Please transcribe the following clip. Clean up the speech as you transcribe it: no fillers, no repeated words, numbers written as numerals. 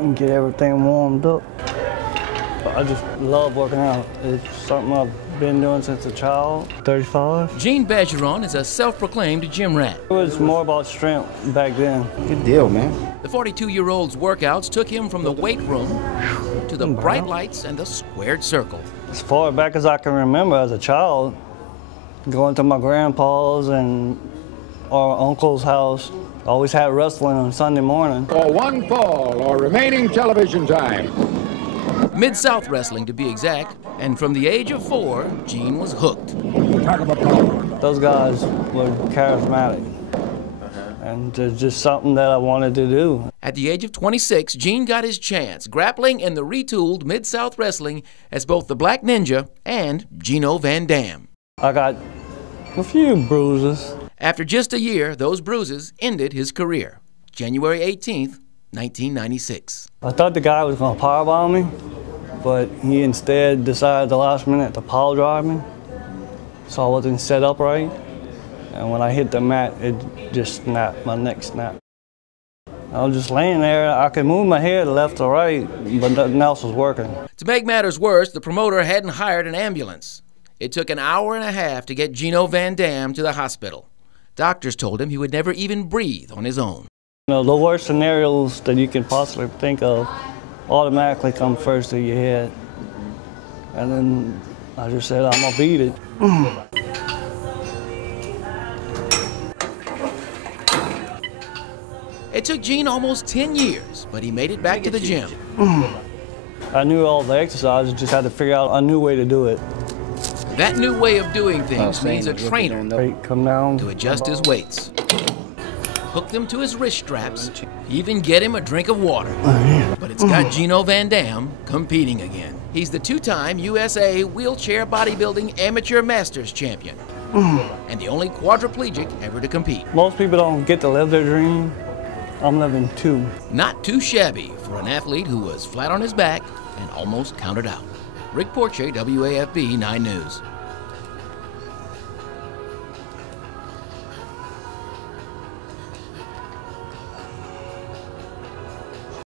and get everything warmed up. I just love working out. It's something I've been doing since a child, 35. Gene Bergeron is a self-proclaimed gym rat. It was more about strength back then. Good deal, man. The 42-year-old's workouts took him from the weight room to the bright lights and the squared circle. As far back as I can remember as a child, going to my grandpa's and our uncle's house, always had wrestling on Sunday morning. For one fall or remaining television time. Mid-South Wrestling, to be exact, and from the age of 4, Gene was hooked. Those guys were charismatic, and it's just something that I wanted to do. At the age of 26, Gene got his chance, grappling in the retooled Mid-South Wrestling as both the Black Ninja and Gino Van Dam. I got a few bruises. After just a year, those bruises ended his career. January 18th, 1996. I thought the guy was going to powerbomb me, but he instead decided at the last minute to pile drive me, so I wasn't set up right. And when I hit the mat, it just snapped, my neck snapped. I was just laying there. I could move my head left or right, but nothing else was working. To make matters worse, the promoter hadn't hired an ambulance. It took an hour and a half to get Gino Van Dam to the hospital. Doctors told him he would never even breathe on his own. You know, the worst scenarios that you can possibly think of automatically come first to your head. And then I just said, I'm gonna beat it. It took Gene almost 10 years, but he made it back to the gym. I knew all the exercises, just had to figure out a new way to do it. That new way of doing things needs a trainer Weight come down to adjust his weights, hook them to his wrist straps, even get him a drink of water. But it's got Gino Van Dam competing again. He's the 2-time USA wheelchair bodybuilding amateur masters champion and the only quadriplegic ever to compete. Most people don't get to live their dream. I'm living two. Not too shabby for an athlete who was flat on his back and almost counted out. Rick Portier, WAFB 9 News.